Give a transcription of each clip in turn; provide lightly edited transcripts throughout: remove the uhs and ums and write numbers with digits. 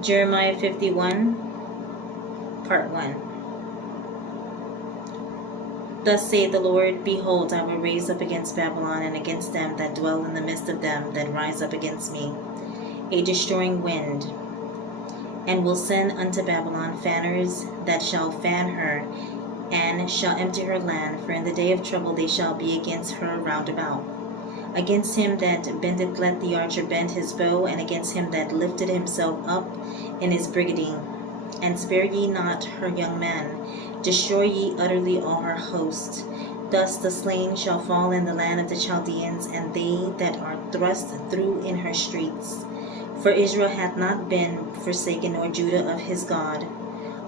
Jeremiah 51, Part 1. Thus saith the Lord, Behold, I will raise up against Babylon and against them that dwell in the midst of them that rise up against me a destroying wind, and will send unto Babylon fanners that shall fan her, and shall empty her land, for in the day of trouble they shall be against her round about. Against him that bendeth let the archer bend his bow, and against him that lifted himself up in his brigading. And spare ye not her young men, destroy ye utterly all her host. Thus the slain shall fall in the land of the Chaldeans, and they that are thrust through in her streets. For Israel hath not been forsaken, nor Judah of his God,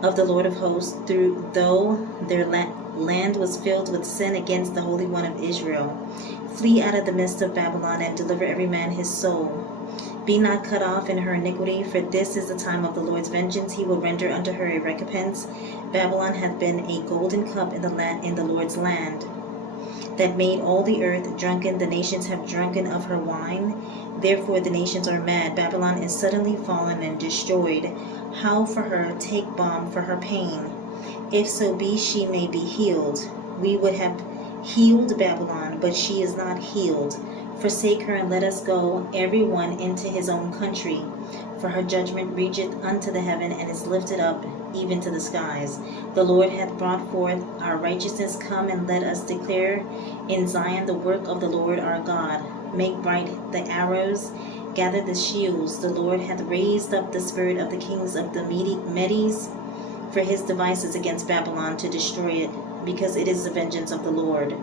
of the Lord of hosts, though their land was filled with sin against the Holy One of Israel. Flee out of the midst of Babylon, and deliver every man his soul. Be not cut off in her iniquity, for this is the time of the Lord's vengeance. He will render unto her a recompense. Babylon hath been a golden cup in the Lord's land, that made all the earth drunken. The nations have drunken of her wine. Therefore the nations are mad. Babylon is suddenly fallen and destroyed. Howl for her, take balm for her pain. If so be she may be healed. We would have healed Babylon, but she is not healed. Forsake her, and let us go, every one into his own country. For her judgment reacheth unto the heaven, and is lifted up even to the skies. The Lord hath brought forth our righteousness. Come, and let us declare in Zion the work of the Lord our God. Make bright the arrows, gather the shields. The Lord hath raised up the spirit of the kings of the Medes for his devices against Babylon, to destroy it, because it is the vengeance of the Lord,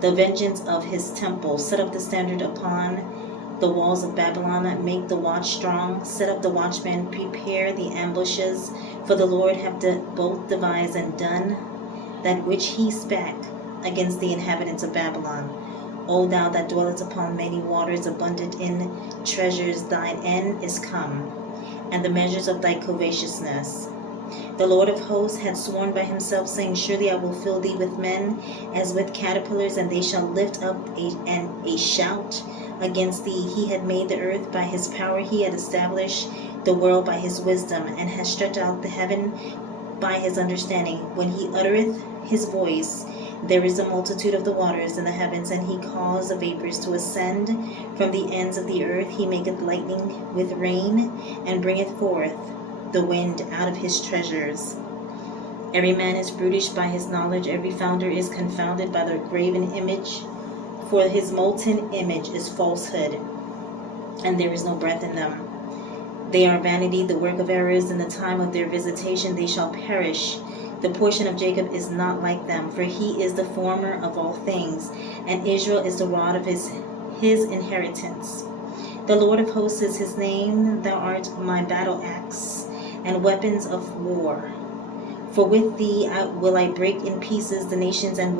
the vengeance of his temple. Set up the standard upon the walls of Babylon, make the watch strong, set up the watchmen, prepare the ambushes. For the Lord hath both devised and done that which he spake against the inhabitants of Babylon. O thou that dwellest upon many waters, abundant in treasures, thine end is come, and the measures of thy covetousness. The Lord of hosts hath sworn by himself, saying, Surely I will fill thee with men as with caterpillars, and they shall lift up a shout against thee. He had made the earth by his power, he had established the world by his wisdom, and has stretched out the heaven by his understanding. When he uttereth his voice, there is a multitude of the waters in the heavens, and he caused the vapors to ascend from the ends of the earth. He maketh lightning with rain, and bringeth forth the wind out of his treasures. Every man is brutish by his knowledge, every founder is confounded by the graven image. For his molten image is falsehood, and there is no breath in them. They are vanity, the work of errors. In the time of their visitation they shall perish. The portion of Jacob is not like them, for he is the former of all things, and Israel is the rod of his inheritance. The Lord of hosts is his name. Thou art my battle axe and weapons of war. For with thee will I break in pieces the nations, and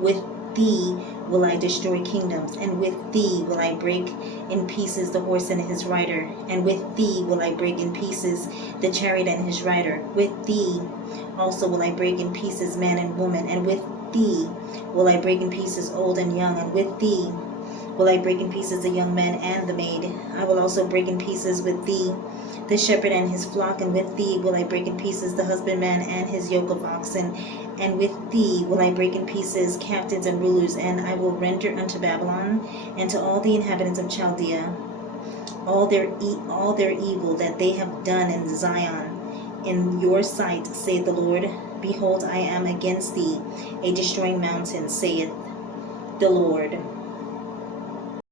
with thee will I destroy kingdoms, and with thee will I break in pieces the horse and his rider, and with thee will I break in pieces the chariot and his rider. With thee also will I break in pieces man and woman, and with thee will I break in pieces old and young, and with thee will I break in pieces the young man and the maid. I will also break in pieces with thee the shepherd and his flock, and with thee will I break in pieces the husbandman and his yoke of oxen, and with thee will I break in pieces captains and rulers. And I will render unto Babylon and to all the inhabitants of Chaldea all their evil that they have done in Zion in your sight, saith the Lord. Behold, I am against thee a destroying mountain, saith the Lord.